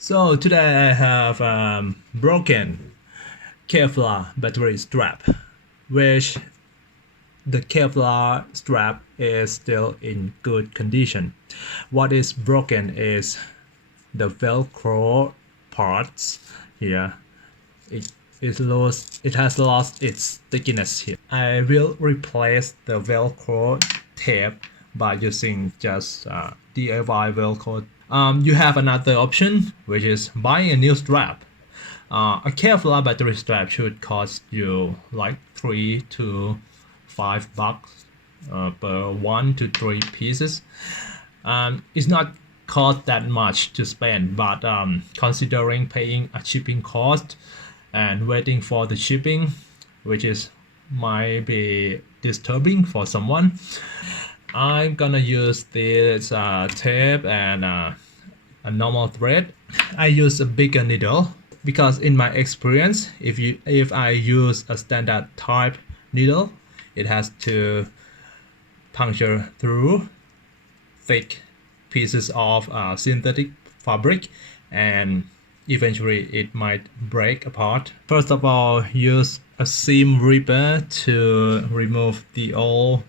So today I have broken Kevlar battery strap, which the Kevlar strap is still in good condition. What is broken is the Velcro parts here. It has lost its stickiness here. I will replace the Velcro tape by using just DIY Velcro. You have another option, which is buying a new strap. A Kevlar battery strap should cost you like $3 to $5 per 1 to 3 pieces. It's not cost that much to spend, but considering paying a shipping cost and waiting for the shipping, which is might be disturbing for someone, I'm gonna use this tape and a normal thread. I use a bigger needle because in my experience, if I use a standard type needle, it has to puncture through thick pieces of synthetic fabric, and eventually it might break apart. First of all, use a seam ripper to remove the old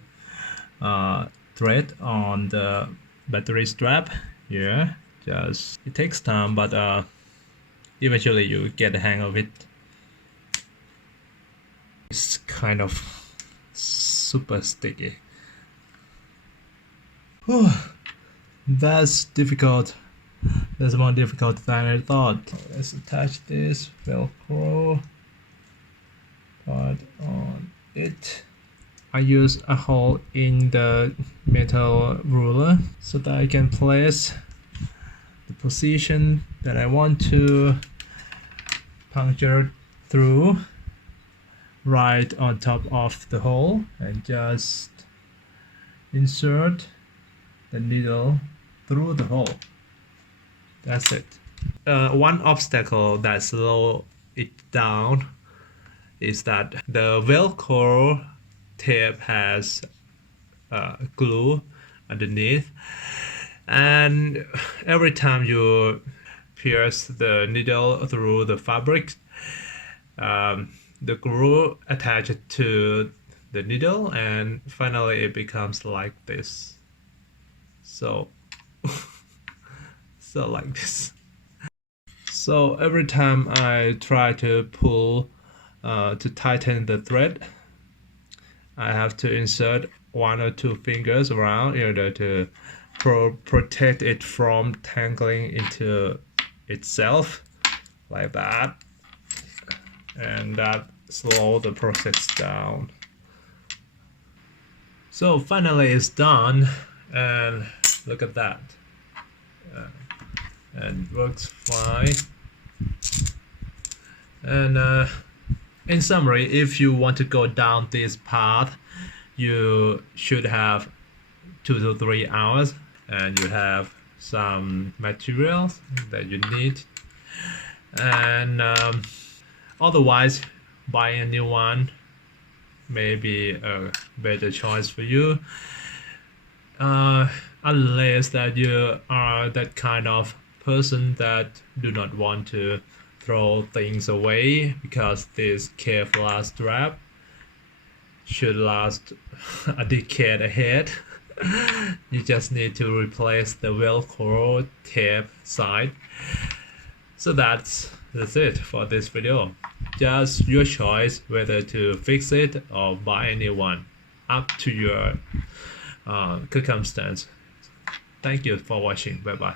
thread on the battery strap. Yeah, just it takes time, but eventually you get the hang of it. It's kind of super sticky. Whew. That's difficult. That's more difficult than I thought. Let's attach this Velcro part on it. I use a hole in the metal ruler so that I can place the position that I want to puncture through right on top of the hole, and just insert the needle through the hole. That's it. One obstacle that slows it down is that the Velcro tape has glue underneath, and every time you pierce the needle through the fabric, the glue attaches to the needle, and finally it becomes like this. So like this. So every time I try to pull to tighten the thread, I have to insert 1 or 2 fingers around in order to protect it from tangling into itself, like that, and that slows the process down. So finally it's done, and look at that, and it works fine. And in summary, if you want to go down this path, you should have 2 to 3 hours, and you have some materials that you need, and otherwise buying a new one may be a better choice for you, unless that you are that kind of person that do not want to throw things away, because this Kevlar strap should last a decade ahead. You just need to replace the Velcro tape side. So that's it for this video. Just your choice whether to fix it or buy a new one, up to your circumstance. Thank you for watching. Bye bye.